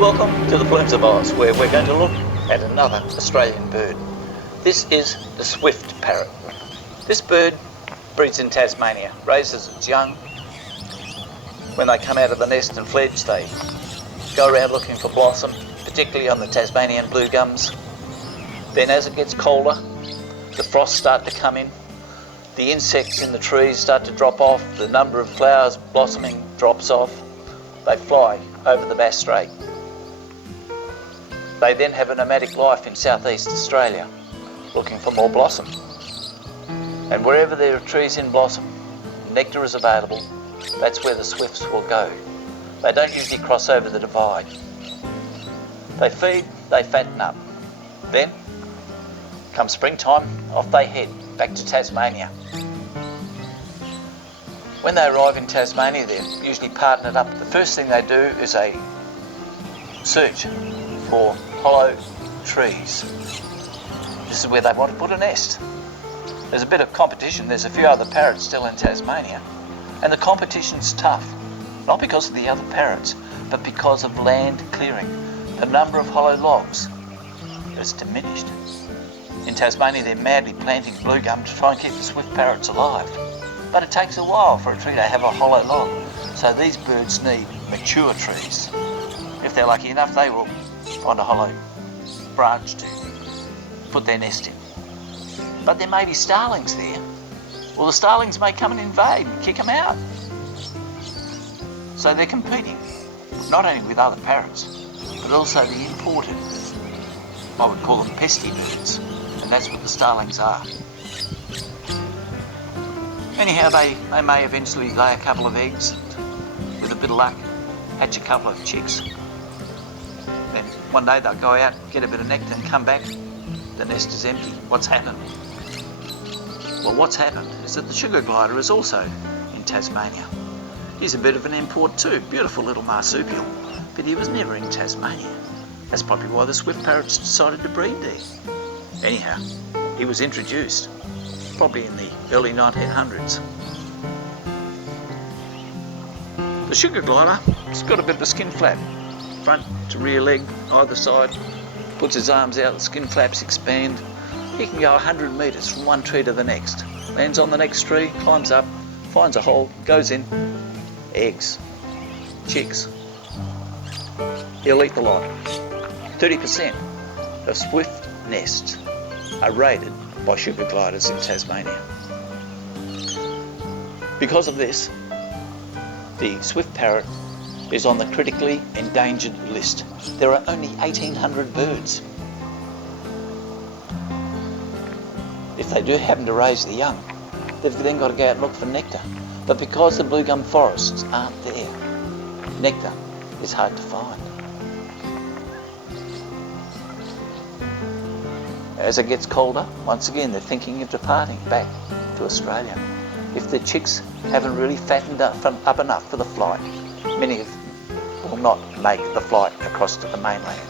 Welcome to the Plumes of Oz, where we're going to look at another Australian bird. This is the swift parrot. This bird breeds in Tasmania, raises its young. When they come out of the nest and fledge, they go around looking for blossom, particularly on the Tasmanian blue gums. Then as it gets colder, the frosts start to come in, the insects in the trees start to drop off, the number of flowers blossoming drops off. They fly over the Bass Strait. They then have a nomadic life in southeast Australia, looking for more blossom. And wherever there are trees in blossom, nectar is available, that's where the swifts will go. They don't usually cross over the divide. They feed, they fatten up. Then, come springtime, off they head back to Tasmania. When they arrive in Tasmania, they're usually partnered up. The first thing they do is they search for hollow trees. This is where they want to put a nest. There's a bit of competition. There's a few other parrots still in Tasmania, and the competition's tough, not because of the other parrots, but because of land clearing. The number of hollow logs has diminished. In Tasmania, they're madly planting blue gum to try and keep the swift parrots alive, but it takes a while for a tree to have a hollow log, so these birds need mature trees. If they're lucky enough, they will find a hollow branch to put their nest in. But there may be starlings there. Well, the starlings may come and invade and kick them out. So they're competing, not only with other parrots, but also the imported, I would call them pesky birds, and that's what the starlings are. Anyhow, they may eventually lay a couple of eggs, with a bit of luck, hatch a couple of chicks. Then one day they'll go out, get a bit of nectar and come back. The nest is empty. What's happened? Well, what's happened is that the sugar glider is also in Tasmania. He's a bit of an import too, beautiful little marsupial, but he was never in Tasmania. That's probably why the swift parrots decided to breed there. Anyhow, he was introduced, probably in the early 1900s. The sugar glider has got a bit of a skin flap, front to rear leg, either side, puts his arms out, the skin flaps expand. He can go 100 metres from one tree to the next, lands on the next tree, climbs up, finds a hole, goes in, eggs, chicks. He'll eat the lot. 30% of swift nests are raided by sugar gliders in Tasmania. Because of this, the swift parrot is on the critically endangered list. There are only 1,800 birds. If they do happen to raise the young, they've then got to go out and look for nectar. But because the blue gum forests aren't there, nectar is hard to find. As it gets colder, once again they're thinking of departing back to Australia. If the chicks haven't really fattened up enough for the flight, many of them will not make the flight across to the mainland.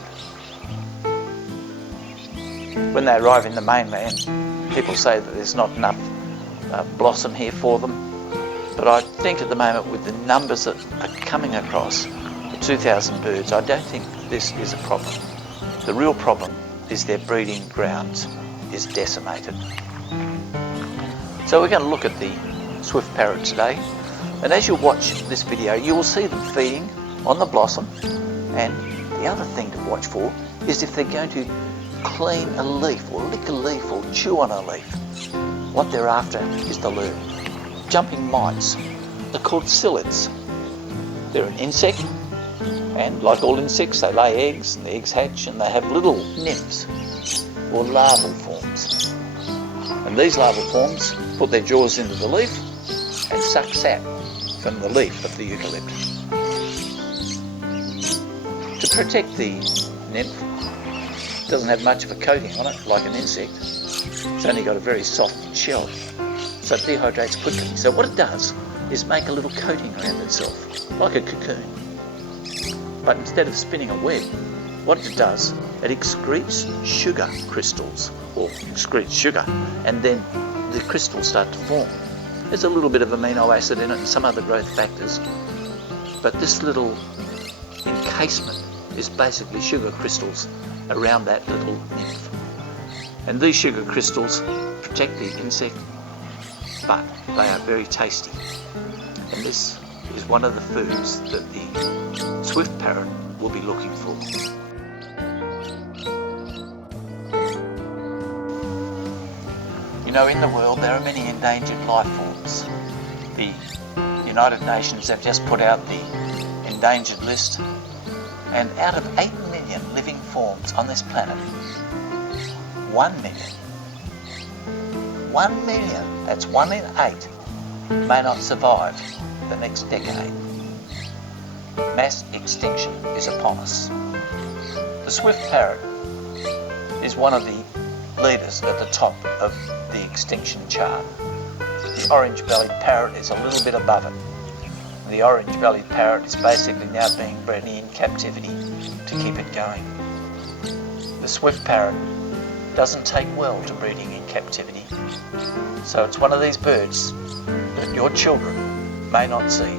When they arrive in the mainland, people say that there's not enough blossom here for them, but I think at the moment with the numbers that are coming across, the 2,000 birds, I don't think this is a problem. The real problem is their breeding grounds is decimated. So we're going to look at the swift parrot today, and as you watch this video you will see them feeding on the blossom, and the other thing to watch for is if they're going to clean a leaf or lick a leaf or chew on a leaf. What they're after is the lure. Jumping mites, they're called psyllids. They're an insect, and like all insects they lay eggs and the eggs hatch and they have little nymphs or larval forms. And these larval forms put their jaws into the leaf and suck sap from the leaf of the eucalypt. To protect the nymph, it doesn't have much of a coating on it like an insect. It's only got a very soft shell, so it dehydrates quickly. So what it does is make a little coating around itself, like a cocoon. But instead of spinning a web, what it does, it excretes sugar crystals, or excretes sugar, and then the crystals start to form. There's a little bit of amino acid in it and some other growth factors, but this little encasement is basically sugar crystals around that little nymph. And these sugar crystals protect the insect, but they are very tasty. And this is one of the foods that the swift parrot will be looking for. You know, in the world there are many endangered life forms. The United Nations have just put out the endangered list, and out of 8 million living forms on this planet, 1 million, that's 1 in 8, may not survive the next decade. Mass extinction is upon us. The swift parrot is one of the leaders at the top of the extinction chart. The orange-bellied parrot is a little bit above it. The orange-bellied parrot is basically now being bred in captivity to keep it going. The swift parrot doesn't take well to breeding in captivity, so it's one of these birds that your children may not see.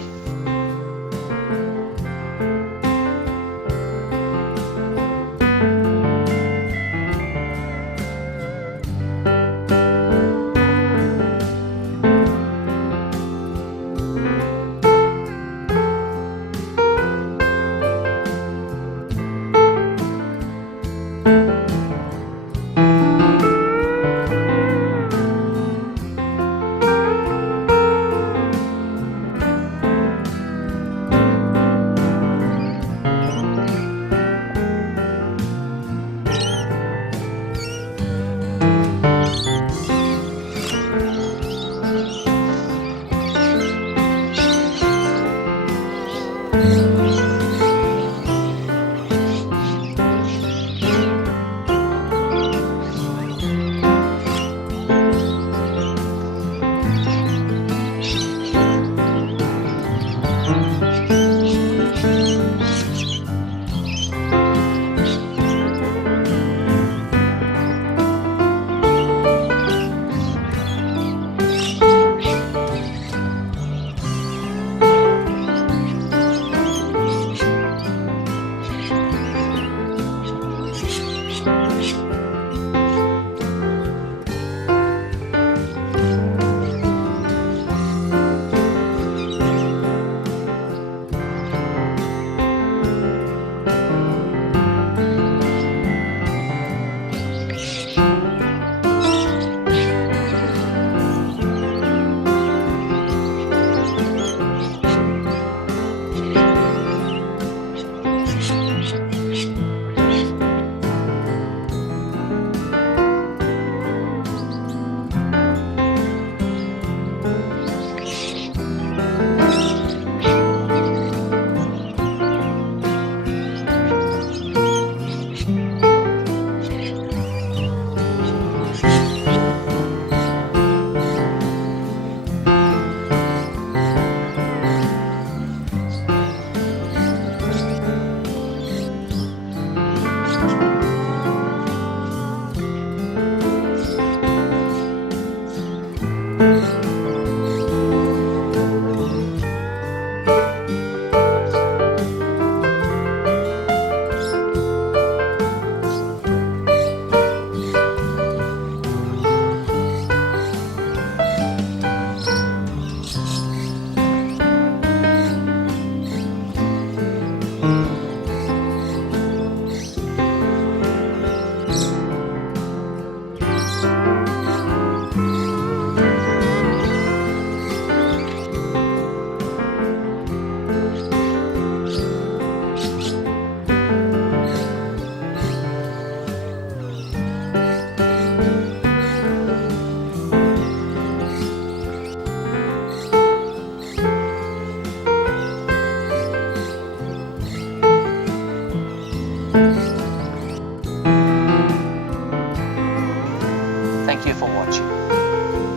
Thank you for watching.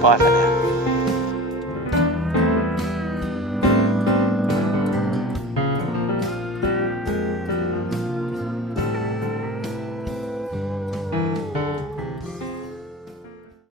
Bye for now.